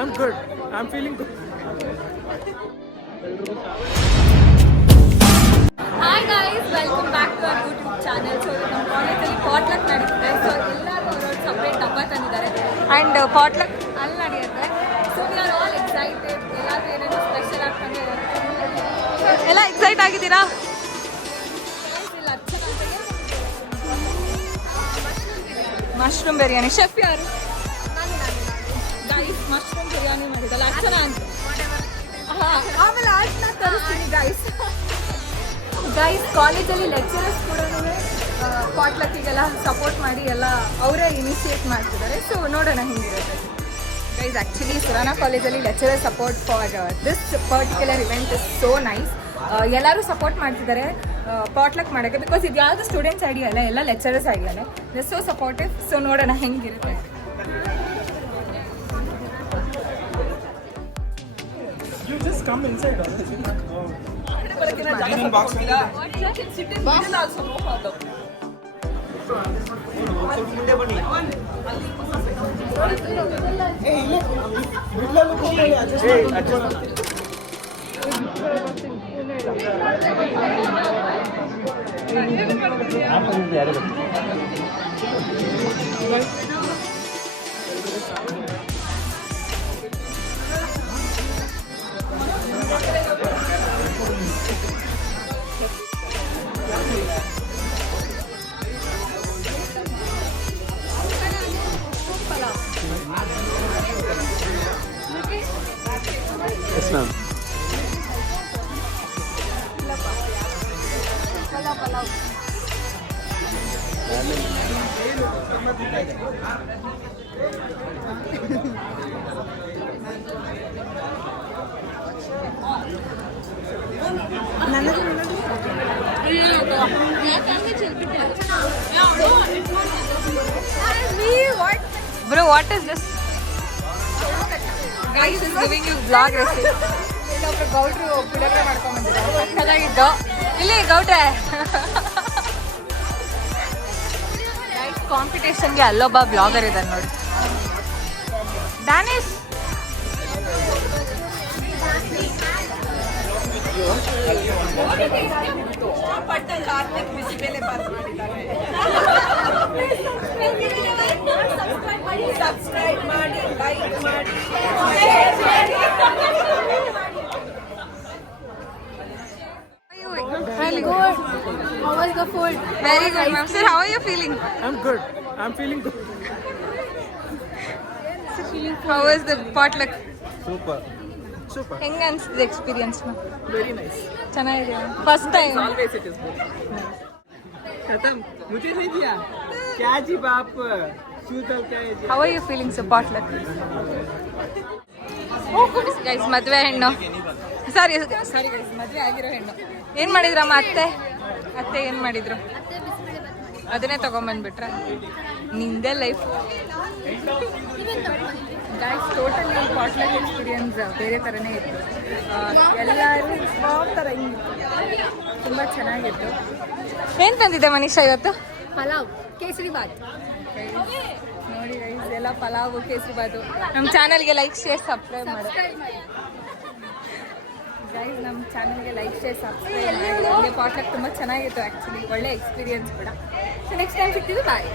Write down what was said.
I'm good. I'm feeling good. Hi guys, welcome back to our YouTube channel. So ನಮ್ಮ ಕಾಲೇಜಲ್ಲಿ potluck ನಡೀತಿದೆ. So ಎಲ್ಲರೂ ಅವರವ್ರ separate ಡಬ್ಬ ತಂದಿದ್ದಾರೆ ಆ್ಯಂಡ್ ಪಾಟ್ಲಕ್ ಅಲ್ಲಿ ನಡೆಯುತ್ತೆ. So we are all excited. ಎಲ್ಲರೂ ಏನೇನು ಸ್ಪೆಷಲ್ ಆಗ್ತದೆ ಎಲ್ಲ ಎಕ್ಸೈಟ್ ಆಗಿದ್ದೀರಾ? ಇಲ್ಲ ಮಶ್ರೂಮ್ ಬಿರಿಯಾನಿ. ಶೆಫ್ ಯಾರು? ಗೈಸ್ ಮಶ್ರೂಮ್ ಬಿರಿಯಾನಿ ಮಾಡಿದಲ್ಲ ಅಕ್ಷರ ಅಂತ. ಆಮೇಲೆ ಆರ್ಟ್ನ ತರಿಸ್ತೀನಿ ಗೈಸ್ ಕಾಲೇಜಲ್ಲಿ ಲೆಕ್ಚರರ್ಸ್ ಕೂಡ ಪಾಟ್ಲಕ್ಕಿಗೆಲ್ಲ ಸಪೋರ್ಟ್ ಮಾಡಿ ಎಲ್ಲ ಅವರೇ ಇನಿಷಿಯೇಟ್ ಮಾಡ್ತಿದ್ದಾರೆ. ಸೊ ನೋಡೋಣ ಹಿಂಗಿರುತ್ತೆ ಗೈಸ್. ಆ್ಯಕ್ಚುಲಿ ಸುರಾನ ಕಾಲೇಜಲ್ಲಿ lecturer support for this particular event is so nice. ಎಲ್ಲರೂ ಸಪೋರ್ಟ್ ಮಾಡ್ತಿದ್ದಾರೆ ಪಾಟ್ಲಕ್ ಮಾಡೋಕ್ಕೆ. ಬಿಕಾಸ್ ಇದು ಯಾವುದು ಸ್ಟೂಡೆಂಟ್ಸ್ ಐಡಿಯಾ ಅಲ್ಲ, ಎಲ್ಲ ಲೆಕ್ಚರರ್ಸ್ ಐಡಿಯಾನೆ. This so supportive. ಸೊ ನೋಡೋಣ ಹೆಂಗಿರುತ್ತೆ. You just come inside. Box. Sit in middle also, no problem. Hey, look. Middle look okay. Adjust. Yes, ma'am. Bro, what is this? Guys is giving you vlog recipe. ಇಲ್ಲೊಬ್ರು ಗೌಡ್ರು ಪುಳಿಯೋಗರೆ ಮಾಡ್ಕೊಂಡ್ಬಂದಿದ್ದಾರೆ. ಚೆನ್ನಾಗಿದ್ದು ಇಲ್ಲಿ ಗೌಡ್ರೆ ಕಾಂಪಿಟೇಷನ್ಗೆ ಅಲ್ಲೊಬ್ಬ blogger ಇದ್ದಾನೆ ನೋಡಿ, ಡ್ಯಾನಿಶ್. ಸಬ್ಸ್ಕ್ರೈಬ್ ಮಾಡಿ, like ಮಾಡಿ. Very good. How was the food? Very good, ma'am. Sir, how are you feeling? I'm good. I'm feeling good. How was the potluck? Super. Super. ಹೆಂಗ ಅನ್ಸಿದೆ ಎಕ್ಸ್ಪೀರಿಯನ್ಸ್? Very nice. ಚೆನ್ನಾಗಿದೆ. First time. Always it is good. खत्म. मुझे नहीं दिया. क्या जी बाप? Shooter क्या है जी? How are you feeling, sir, potluck? Guys ಮದುವೆ ಹೆಣ್ಣು, ಸಾರಿ ಗೈಸ್ ಮದುವೆ ಆಗಿರೋ ಹೆಣ್ಣು ಏನು ಮಾಡಿದ್ರಮ್ಮ? ಅತ್ತೆ ಏನು ಮಾಡಿದ್ರು? ಅದನ್ನೇ ತಗೊಂಬಂದ್ಬಿಟ್ರ? ನಿಂದೇ life guys. Totally potluck experience ಬೇರೆ ಥರನೇ ಇತ್ತು. ಎಲ್ಲರೂ ಥರ ಹಿಂಗಿತ್ತು, ತುಂಬ ಚೆನ್ನಾಗಿತ್ತು. ಏನು ತಂದಿದ್ದೆ ಮನೀಷಾ ಇವತ್ತು? ಪಲಾವ್, ಕೇಸರಿ ಬಾತ್. ನೋಡಿ ಗೈಸ್, ಎಲ್ಲ ಪಲಾವು, ಕೇಸರಿ ಬಾತು. ನಮ್ಮ ಚಾನಲ್ಗೆ ಲೈಕ್, ಶೇರ್, ಸಬ್ಸ್ಕ್ರೈಬ್ ಮಾಡಿ ಗೈಸ್. ನಮ್ಮ ಚಾನಲ್ಗೆ ಲೈಕ್, ಶೇರ್, ಸಬ್ಸ್ಕ್ರೈಬ್ ಮಾಡಿ. ಪಾಟ್ಲಕ್ ತುಂಬ ಚೆನ್ನಾಗಿತ್ತು ಆ್ಯಕ್ಚುಲಿ, ಒಳ್ಳೆ ಎಕ್ಸ್ಪೀರಿಯನ್ಸ್ ಕೂಡ. ಸೊ ನೆಕ್ಸ್ಟ್ ಟೈಮ್ ಸಿಗ್ತೀವಿ. ಬಾಯ್.